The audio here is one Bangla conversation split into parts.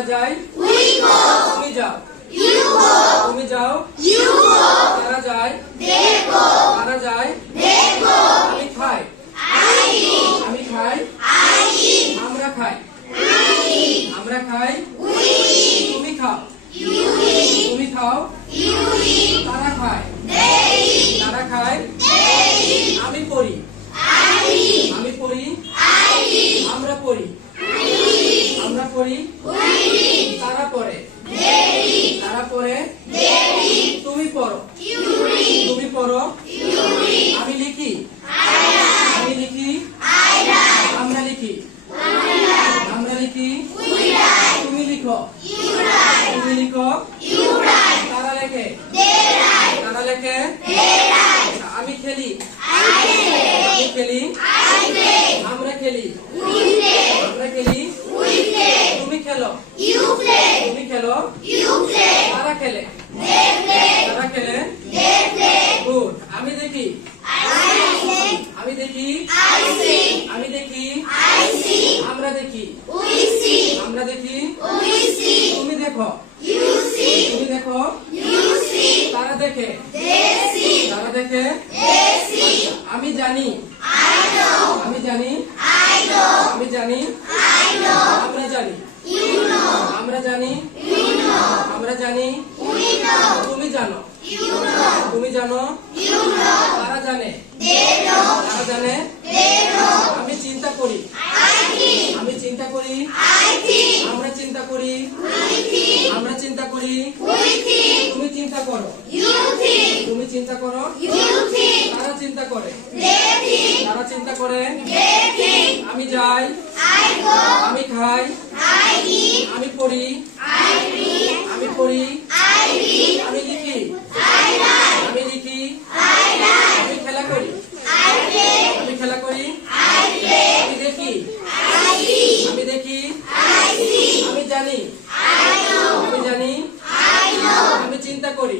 আমরা যাই। উই গো তুমি যাও। ইউ গো তুমি যাও। ইউ গো তারা যায়। দে গো তারা যায়। দে গো আমি খাই। আই ইট আমি খাই। আই ইট আমরা খাই। আই ইট আমরা খাই। উই ইট তুমি খাও। ইউ ইট তুমি খাও। তারা eat. তারা eat. তুমি পড়ো. তুমি পড়ো. আমি লিখি. আমি লিখি. আমরা লিখি. আমরা লিখি. তুমি লিখো. তুমি লিখো. তারা লেখে. তারা. আমি খেলি. আমি খেলি. আমরা খেলি We play. আমরা খেলি We play. তুমি খেলো You play. তুমি খেলো You play. তারা খেলে They play. তারা খেলে They play. গুড আমি দেখি. আমি দেখি I sing. আমি দেখি I sing. আমরা দেখি We see. আমরা দেখি We see. তুমি দেখো You see. তুমি দেখো You see. তারা দেখে They see. তারা দেখে They see. আমি জানি I know. আমি জানি I know. আমি জানি I know. আমরা জানি You know. আমরা জানি You know. আমরা জানি। তুমি জানো। তুমি জানো। তারা জানে। তারা জানে। আমি চিন্তা করি। আমি চিন্তা করি। আমরা চিন্তা করি। আমরা চিন্তা করি। তুমি চিন্তা করো। তুমি চিন্তা করো। তারা চিন্তা করে। তারা চিন্তা করে। আমি যাই। আমি খাই। আমি পড়ি। Read. আমি লিখি. আমি লিখি. আমি খেলা করি. আমি খেলা করি. আমি দেখি. আমি দেখি. আমি জানি. আমি জানি. আমি চিন্তা করি.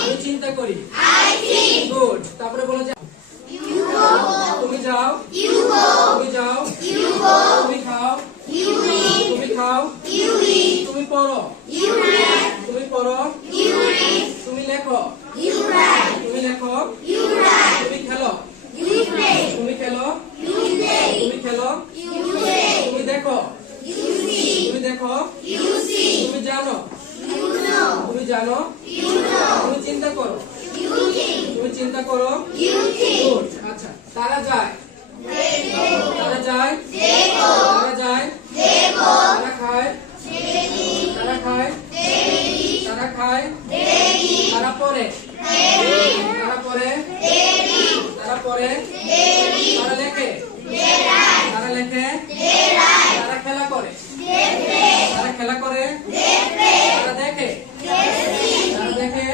আমি চিন্তা করি. গুড তারপরে বলো যে. তুমি যাও. তুমি যাও. তুমি খাও. তুমি খাও. তুমি পড়ো. তুমি পড়ো। তুমি লেখো। তুমি লেখো। তুমি খেলো। তুমি খেলো। তুমি খেলো। তুমি দেখো। তুমি দেখো। তুমি জানো। তুমি জানো। তুমি চিন্তা করো। তুমি চিন্তা করো। আচ্ছা তারা যায়। Eat. তারা read. তারা read. তারা read. তারা লেখে. তারা লেখে. তারা খেলা করে. তারা খেলা করে. তারা দেখে. তারা দেখে.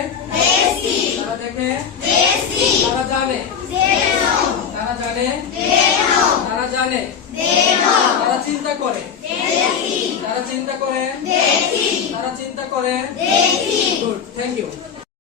তারা দেখে. তারা জানে. তারা জানে. তারা জানে. তারা চিন্তা করে. তারা চিন্তা করে তারা চিন্তা করে গুড থ্যাংক ইউ